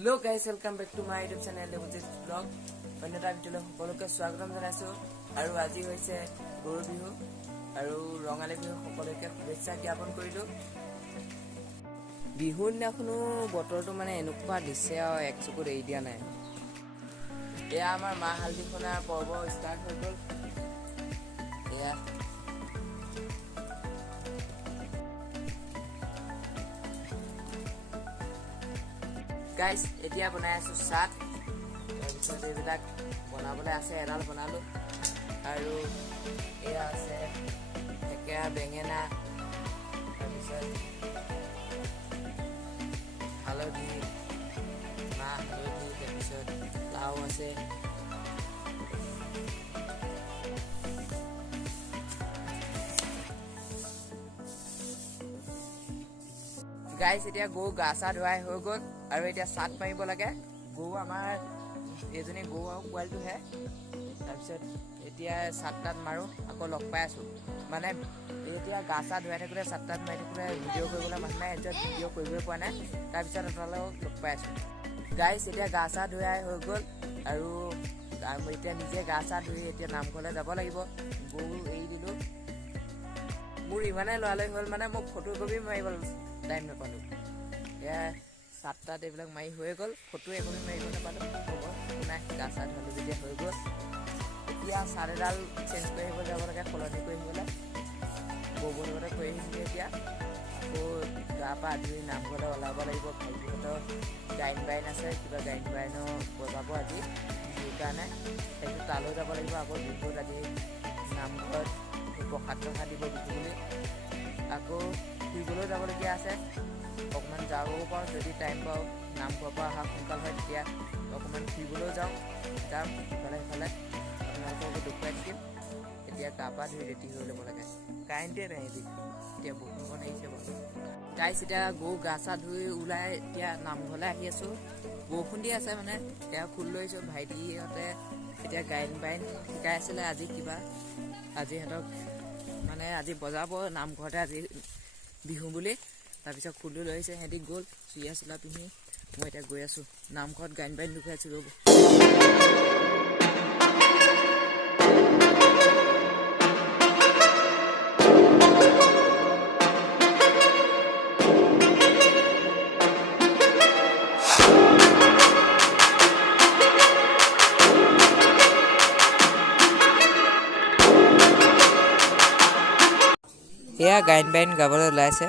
Hello guys, welcome back to my YouTube channel Assamese Vlogs. Another video সকলোকে স্বাগতম জনাইছো আৰু আজি হৈছে গৰু বিহু আৰু ৰঙালী বিহু সকলোকে শুভেচ্ছা জ্ঞাপন কৰিলো। বিহুৰ দিনাখনো বতৰটো মানে এনেকুৱা দিছে আৰু এক চকুত এৰি দিয়া নাই। এয়া আমাৰ মা হালধি খনা পৰ্ব ষ্টাৰ্ট হৈ গ'ল। এয়া Guys, এতিয়া বনাই আছো চাট তাৰপিছত এইবিলাক বনাবলৈ আছে এডাল বনালো আৰু এয়া আছে একেয়া বেঙেনা তাৰপিছত হালধি তাৰপিছত লাও আছে Guys, এতিয়া গো গাছা ধুৱাই হৈ গ'ল আৰু এতিয়া সাত মাৰিব লাগে গো আমাৰ এজনী গো আৰু পোৱালিটো হে তাৰপিছত এতিয়া সাতটাত মাৰো আকৌ লগ পাই আছো মানে এতিয়া গাছা ধুৱাই থাকোতে সাতটাত মাৰি থাকোতে ভিডিঅ' কৰিবলৈ মানুহ নাই এতিয়া ভিডিঅ' কৰিবই পোৱা নাই তাৰপিছত আপোনালোকক লগ পাই আছো গাইছ এতিয়া গাছা ধুৱাই হৈ গ'ল আৰু এতিয়া নিজে গাছা ধুই এতিয়া নামঘৰলৈ যাব লাগিব গৰু এৰি দিলো মোৰ ইমানে লৰালৰি হ'ল মানে মোক ফটো কপি মাৰিব টাইম নাপালো এয়া সাতটাত এইবিলাক মাৰি হৈ গ'ল ফটো একপি মাৰিব নাপালো হ'ব নাই গাছা ধুলো যেতিয়া হৈ গ'ল এতিয়া চাট এডাল চেঞ্জ কৰি আহিব যাব লাগে সলনি কৰি আহিবলৈ ববৰ লগতে কৰি আহিমগৈ এতিয়া আকৌ গা পা ধুই নামঘৰলৈ ওলাব লাগিব ভাইটিহঁতৰ গায়ন বায়ন আছে কিবা গায়ন বায়নো বজাব আজি বিহুৰ কাৰণে সেইটো তালৈ যাব লাগিব আকৌ বিহুত আজি নামঘৰত প্ৰসাদ দিব বিহু বুলি আকৌ ফুৰিবলৈ যাবলগীয়া আছে অকণমান যাবও পাৰোঁ যদি টাইম পাওঁ নামঘৰৰ পৰা অহা সোনকাল হয় তেতিয়া অকণমান ফুৰিবলৈও যাম ইফালে সিফালে আপোনালোককো দেখুৱাই থাকিম এতিয়া গা পা ধুই ৰেডি হৈ ল'ব লাগে কাৰেণ্টে নাই এতিয়া বৰষুণ আহিছে বাৰু গাইছ এতিয়া গৰু গা চা ধুই ওলাই এতিয়া নামঘৰলৈ আহি আছোঁ বৰষুণ দি আছে মানে এতিয়া ফুল লৈ আহিছোঁ ভাইটিহঁতে এতিয়া গায়ন বায়ন শিকাই আছিলে আজি কিবা আজি সিহঁতক মানে আজি বজাব নামঘৰতে আজি বিহু বুলি তাৰপিছত ফুলো লৈ আহিছে সিহঁতি গ'ল চুৰিয়া চোলা পিন্ধি মই এতিয়া গৈ আছোঁ নামঘৰত গায়ন বায়ন দেখুৱাই আছোঁ ৰ'ব এয়া গায়ন বায়ন গাবলৈ ওলাইছে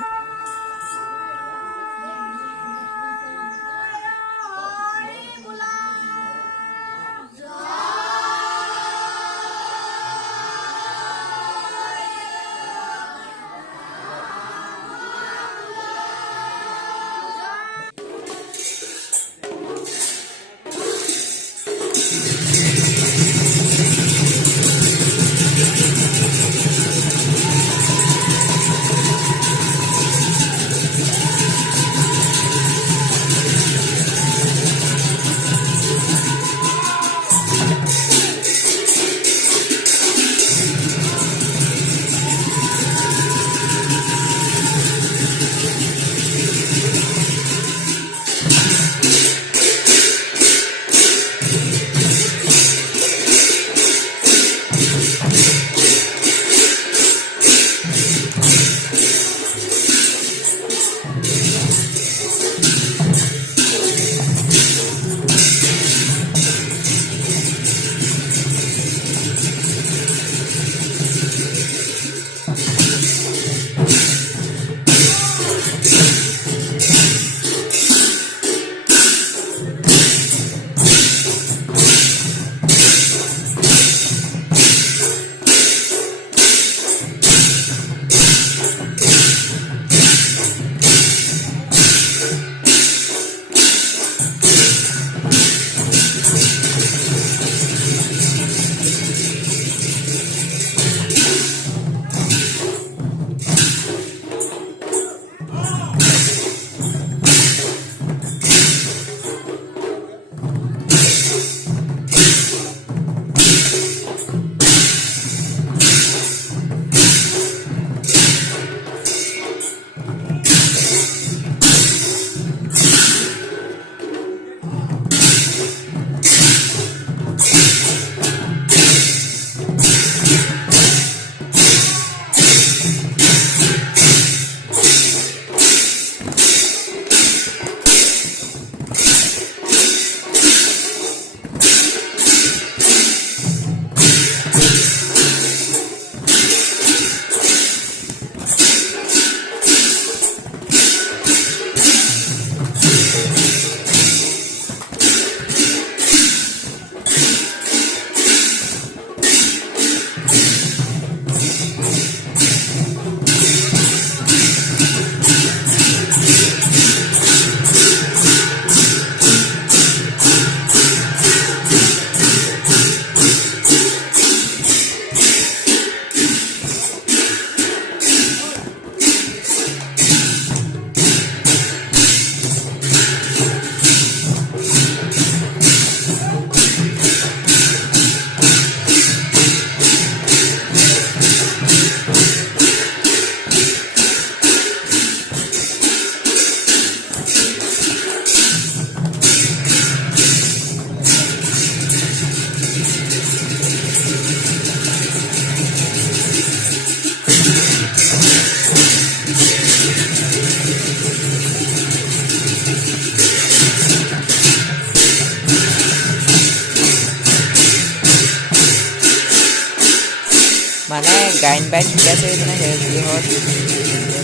মানে গাইন বাইন শিকাইছে মানে সেইহত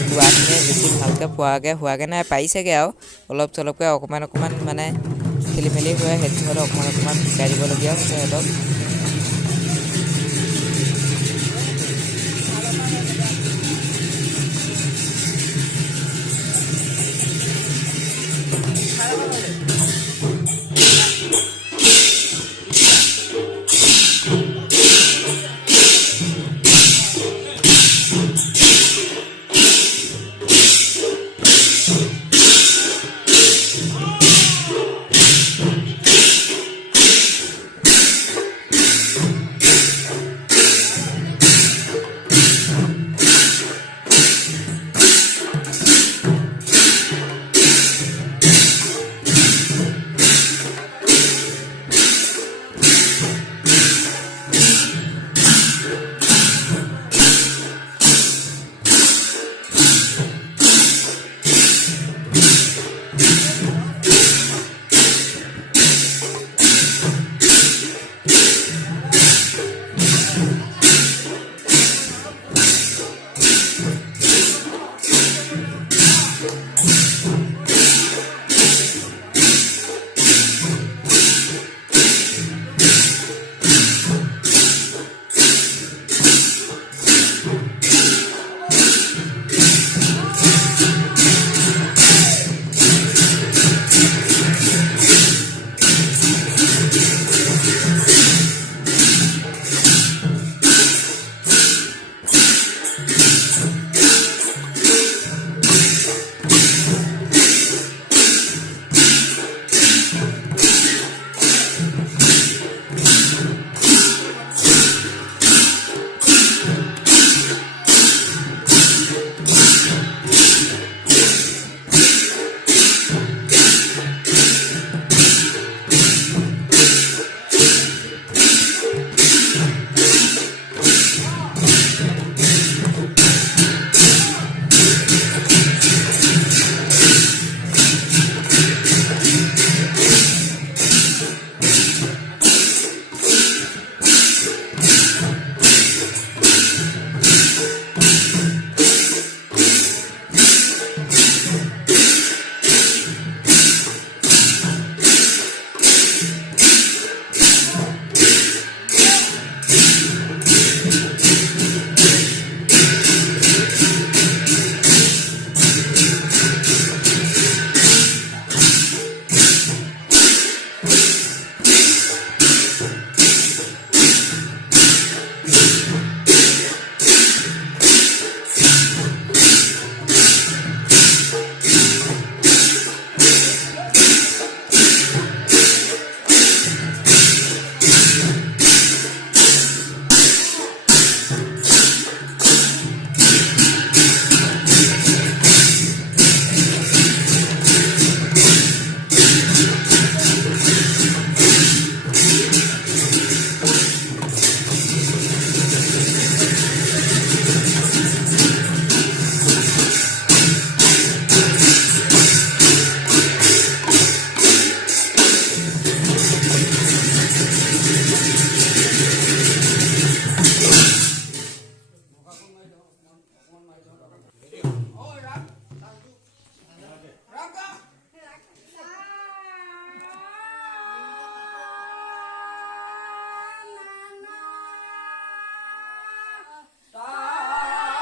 লোৱাখিনিয়ে বেছি ভালকৈ হোৱাকৈ নাই পাৰিছেগৈ আৰু অলপ চলপকৈ অকণমান মানে খেলি মেলি হৈ সেইটো অকণমান শিকাই দিবলগীয়া হৈছে সিহঁতক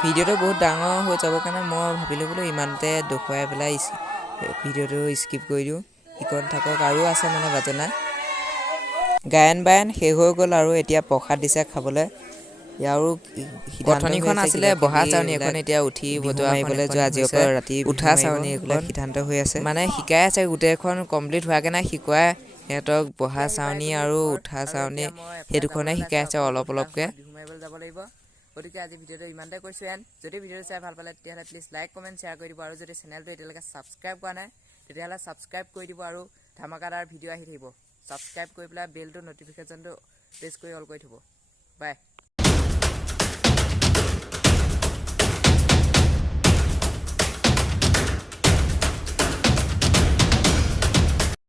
ভিডিঅ'টো বহুত ডাঙৰ হৈ যাব কাৰণে মই ভাবিলোঁ বোলো ইমানতে দেখুৱাই পেলাই ভিডিঅ'টো স্কিপ কৰি দিওঁ ইকণ থাকক আৰু আছে মানে বাজনা গায়ন বায়ন শেষ হৈ গ'ল আৰু এতিয়া প্ৰসাদ দিছে খাবলৈ ইয়াৰো প্ৰথনিখন আছিলে বহা চাউনি এখন এতিয়া উঠি বজোৱা মাৰিবলৈ যোৱা আজিৰ পৰা ৰাতি উঠা চাউনি এইবিলাক সিদ্ধান্ত হৈ আছে মানে শিকাই আছে গোটেইখন কমপ্লিট হোৱাকৈ নাই শিকোৱাই সিহঁতক বহা চাউনি আৰু উঠা চাউনি সেই দুখনে শিকাই আছে অলপ অলপকৈ বিহু মাৰিবলৈ যাব লাগিব গতিকে আজি ভিডিঅ'টো ইমানতে কৈছোঁ এন যদি ভিডিঅ'টো চাই ভাল পালে তেতিয়াহ'লে প্লিজ লাইক কমেণ্ট শ্বেয়াৰ কৰি দিব আৰু যদি চেনেলটো এতিয়ালৈকে ছাবস্ক্ৰাইব কৰা নাই তেতিয়াহ'লে ছাবস্ক্ৰাইব কৰি দিব আৰু ধামাকাদাৰ ভিডিঅ' আহি থাকিব ছাবস্ক্ৰাইব কৰি পেলাই বেলটো ন'টিফিকেশ্যনটো প্ৰেছ কৰি অল কৰি থ'ব বাই